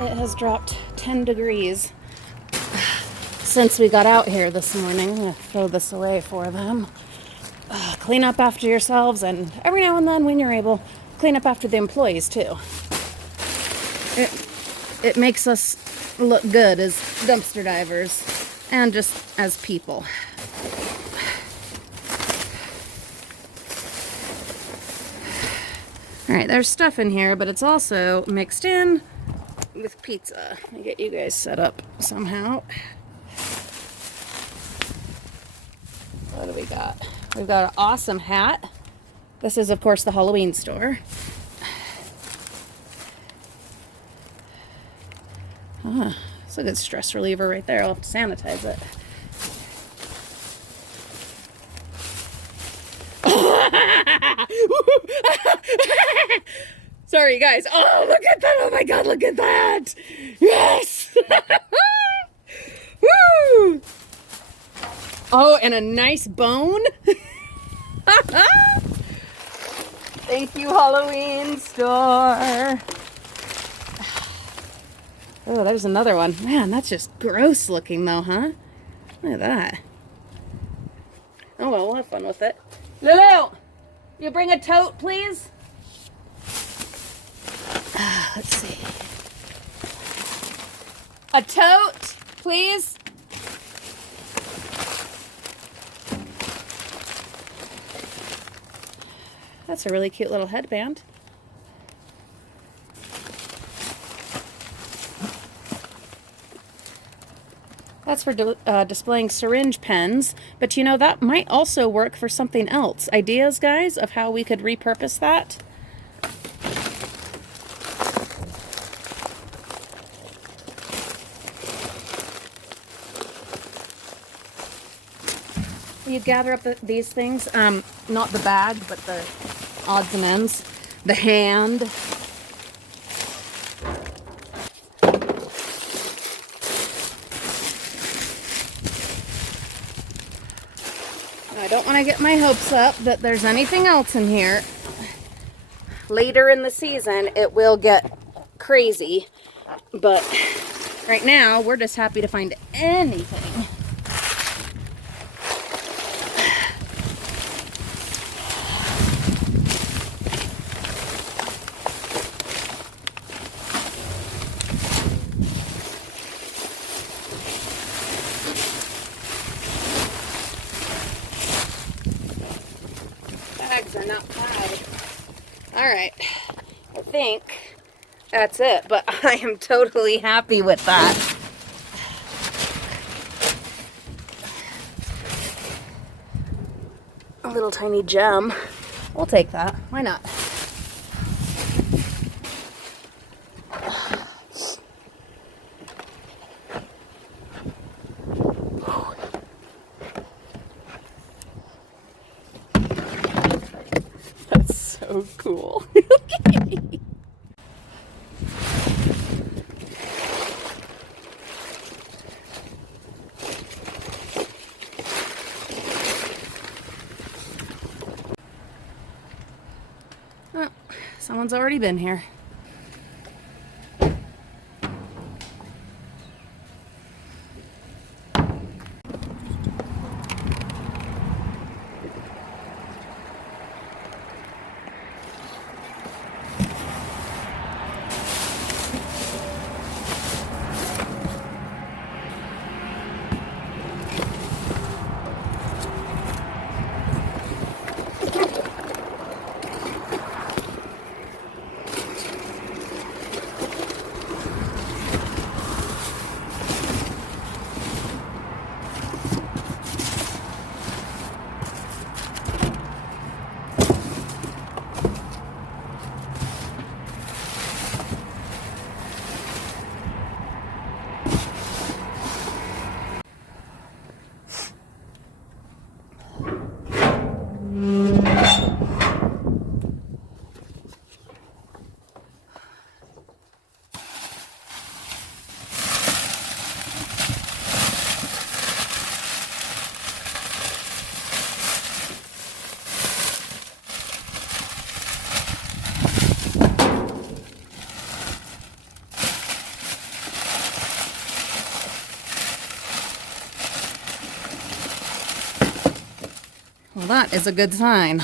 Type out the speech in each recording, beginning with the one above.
It has dropped 10 degrees since we got out here this morning. I'm going to throw this away for them. Clean up after yourselves, and every now and then when you're able, clean up after the employees too. It makes us look good as dumpster divers and just as people. Alright, there's stuff in here, but it's also mixed in with pizza. Let me get you guys set up somehow. What do we got? We've got an awesome hat. This is, of course, the Halloween store. It's a good stress reliever right there. I'll have to sanitize it. Sorry, guys. Oh, look at that. Oh, my God, look at that. Yes. Woo. Oh, and a nice bone. Thank you, Halloween store. Oh, there's another one. Man, that's just gross looking though, huh? Look at that. Oh, well, we'll have fun with it. Lulu, you bring a tote, please? Let's see. A tote, please? That's a really cute little headband. That's for displaying syringe pens, but you know, that might also work for something else. Ideas, guys, of how we could repurpose that? You gather up these things, not the bag, but the odds and ends, the hand. I don't want to get my hopes up that there's anything else in here. Later in the season, it will get crazy, but right now, we're just happy to find anything. Bags are not tied. Alright, I think that's it, but I am totally happy with that. A little tiny gem. We'll take that. Why not? That's so cool. Oh, someone's already been here. Well, that is a good sign.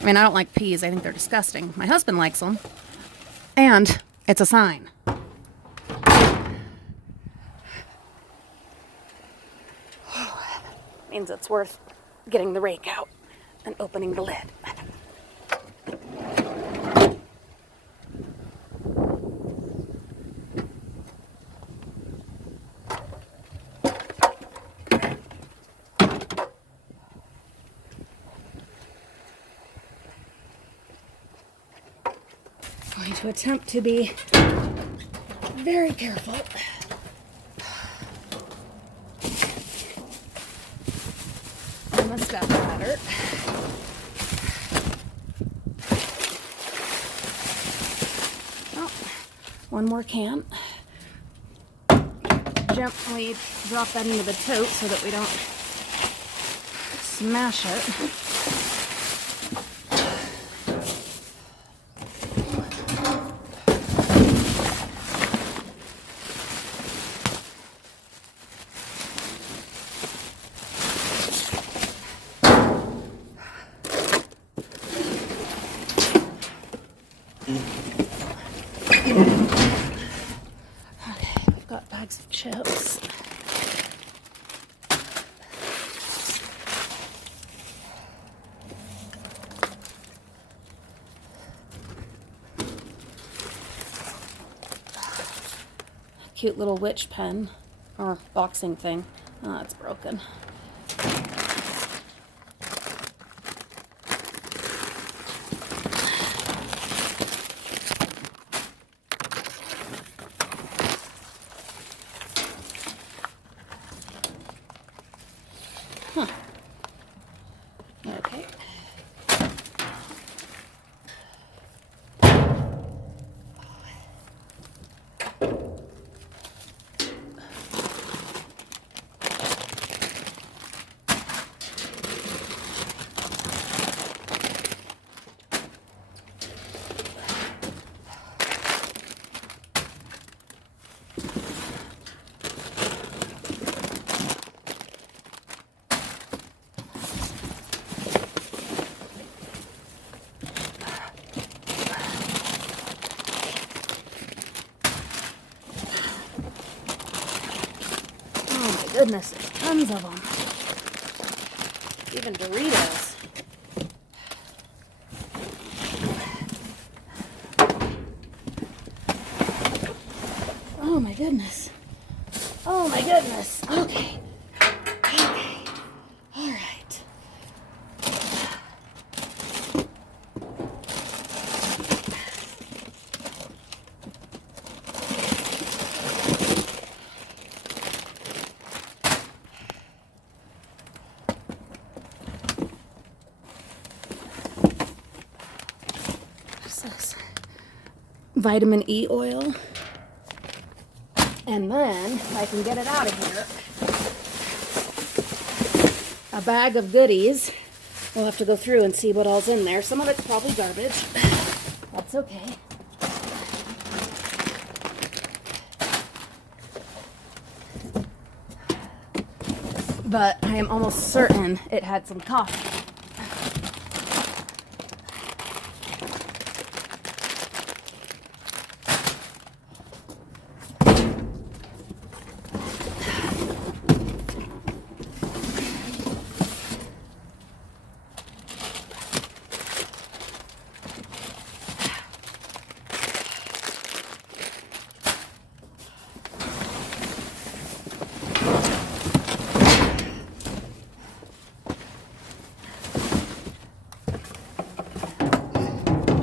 I mean, I don't like peas. I think they're disgusting. My husband likes them. And it's a sign. Means it's worth getting the rake out and opening the lid. Going to attempt to be very careful. On the step ladder. Oh, one more can. Gently drop that into the tote so that we don't smash it. Okay, we've got bags of chips. Cute little witch pen or boxing thing. Oh, it's broken. Huh. Okay. Oh my goodness, there's tons of them. Even Doritos. Oh my goodness. Oh my goodness. Okay. Okay. All right. What's this? Vitamin E oil. And then, if I can get it out of here, a bag of goodies. We'll have to go through and see what all's in there. Some of it's probably garbage. That's okay. But I am almost certain it had some coffee.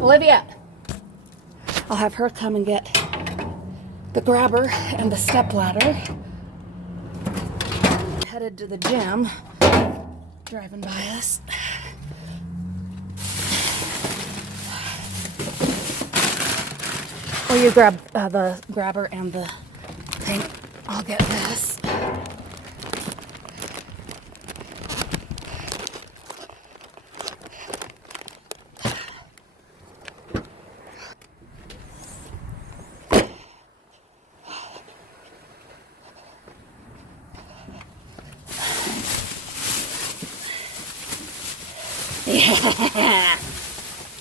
Olivia, I'll have her come and get the grabber and the step ladder. Headed to the gym, driving by us. Or you grab the grabber and the thing. I'll get this. Yeah.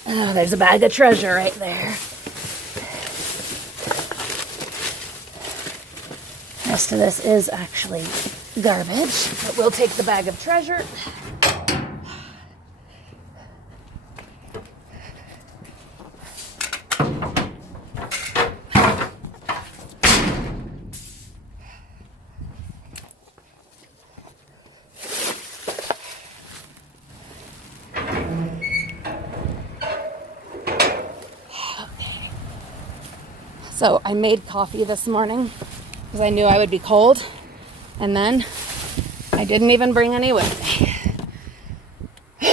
Oh, there's a bag of treasure right there. The rest of this is actually garbage, but we'll take the bag of treasure. So I made coffee this morning because I knew I would be cold, and then I didn't even bring any with me.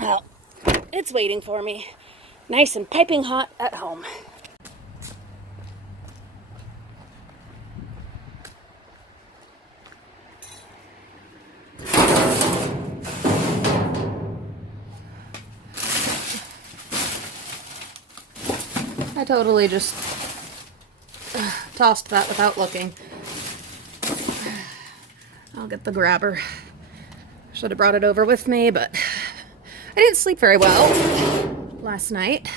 Well, it's waiting for me, nice and piping hot at home. I totally just tossed that without looking. I'll get the grabber. Should have brought it over with me, but I didn't sleep very well last night.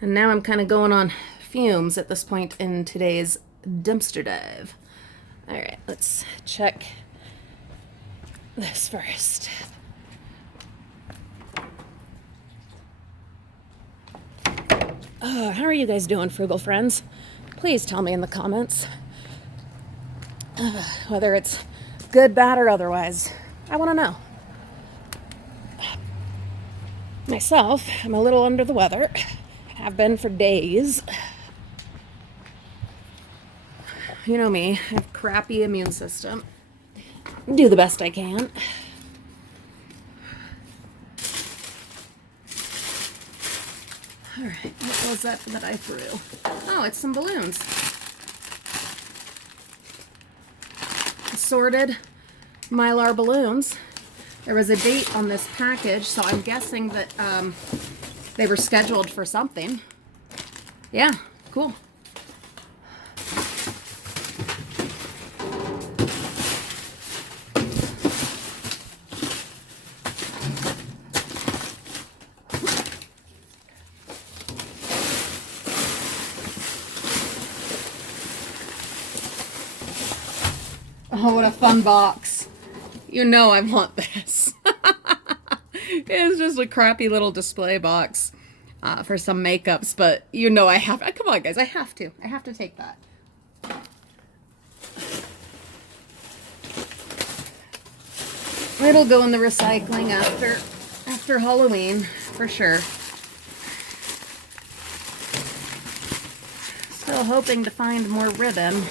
And now I'm kind of going on fumes at this point in today's dumpster dive. All right, let's check this first. How are you guys doing, Frugal friends? Please tell me in the comments. Whether it's good, bad, or otherwise. I want to know. Myself, I'm a little under the weather. Have been for days. You know me, I have a crappy immune system. Do the best I can. All right, what was that I threw? Oh, it's some balloons. Assorted Mylar balloons. There was a date on this package, so I'm guessing that they were scheduled for something. Yeah, cool. Oh, what a fun box. You know I want this. It's just a crappy little display box for some makeups, but you know I have. Come on, guys, I have to. I have to take that. It'll go in the recycling after Halloween, for sure. Still hoping to find more ribbon.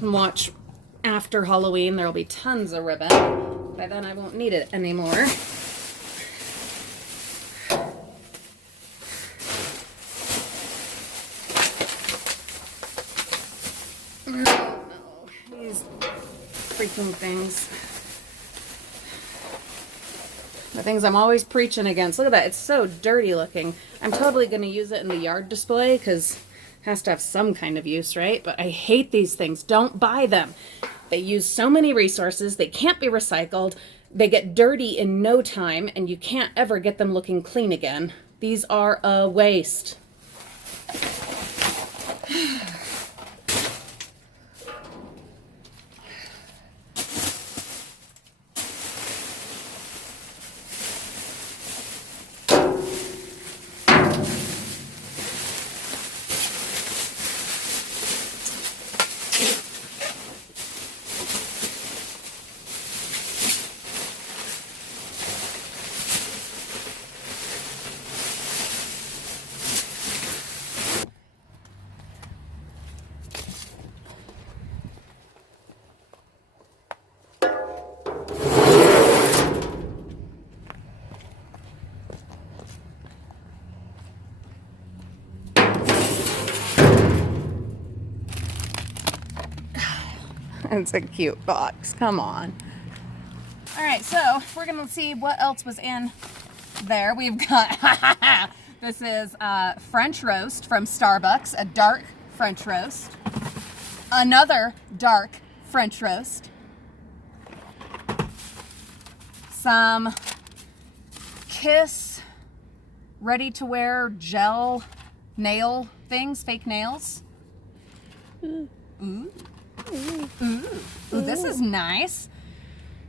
And watch after Halloween, there'll be tons of ribbon. By then I won't need it anymore. Oh no, these freaking things. The things I'm always preaching against. Look at that, it's so dirty looking. I'm totally gonna use it in the yard display because has to have some kind of use, right? But I hate these things. Don't buy them. They use so many resources. They can't be recycled. They get dirty in no time, and you can't ever get them looking clean again. These are a waste. It's a cute box. Come on. All right, so we're gonna see what else was in there. We've got This is French roast from Starbucks, a dark French roast. Another dark French roast. Some Kiss ready-to-wear gel nail things, fake nails. Ooh. Ooh. Ooh. Ooh, this is nice.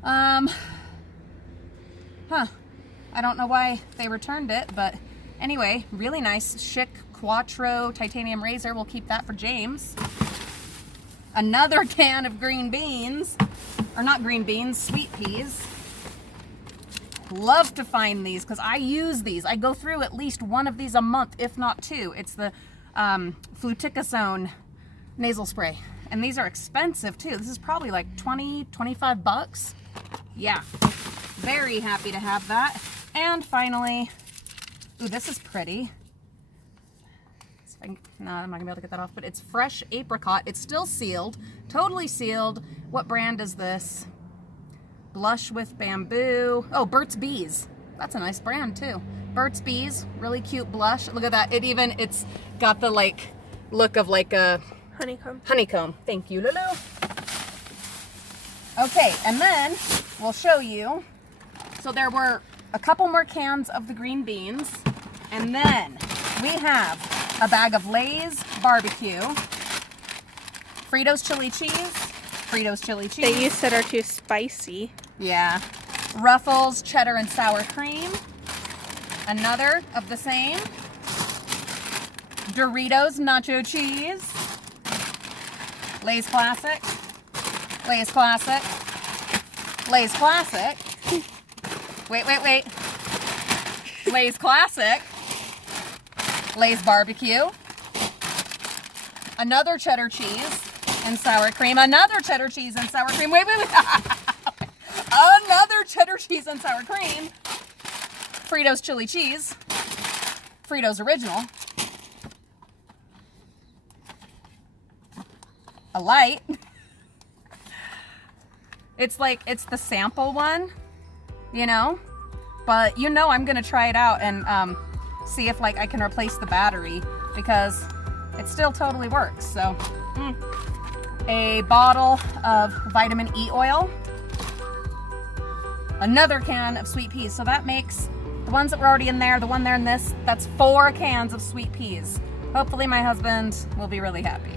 I don't know why they returned it, but anyway, really nice, chic Quattro titanium razor. We'll keep that for James. Another can of green beans, or not green beans, sweet peas. Love to find these because I use these. I go through at least one of these a month, if not two. It's the fluticasone nasal spray. And these are expensive too. This is probably like 20, 25 bucks. Yeah, very happy to have that. And finally, ooh, this is pretty. No, I'm not gonna be able to get that off, but it's fresh apricot. It's still sealed, totally sealed. What brand is this? Blush with bamboo. Oh, Burt's Bees. That's a nice brand too. Burt's Bees, really cute blush. Look at that. It's got the like look of like a honeycomb. Honeycomb. Thank you, Lulu. Okay, and then we'll show you. So there were a couple more cans of the green beans, and then we have a bag of Lay's barbecue, Fritos chili cheese, Fritos chili cheese. That you said are too spicy. Yeah. Ruffles cheddar and sour cream. Another of the same. Doritos nacho cheese. Lay's classic. Lay's classic. Lay's classic. Wait. Lay's classic. Lay's barbecue. Another cheddar cheese and sour cream. Another cheddar cheese and sour cream. Wait. Another cheddar cheese and sour cream. Fritos chili cheese. Fritos original. A light. It's like, it's the sample one, you know? But you know I'm gonna try it out and see if like I can replace the battery because it still totally works. So, a bottle of vitamin E oil. Another can of sweet peas. So that makes the ones that were already in there, the one there and this, that's 4 cans of sweet peas. Hopefully my husband will be really happy.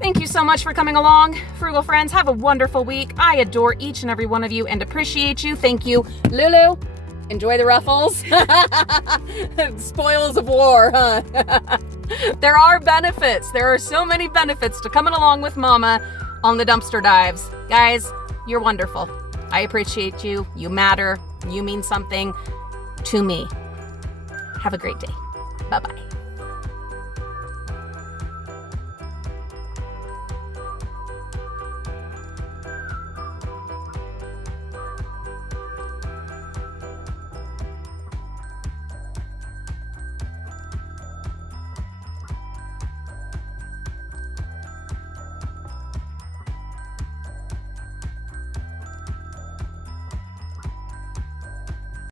Thank you so much for coming along, Frugal friends. Have a wonderful week. I adore each and every one of you and appreciate you. Thank you, Lulu. Enjoy the ruffles. Spoils of war, huh? There are benefits. There are so many benefits to coming along with Mama on the dumpster dives. Guys, you're wonderful. I appreciate you. You matter. You mean something to me. Have a great day. Bye-bye.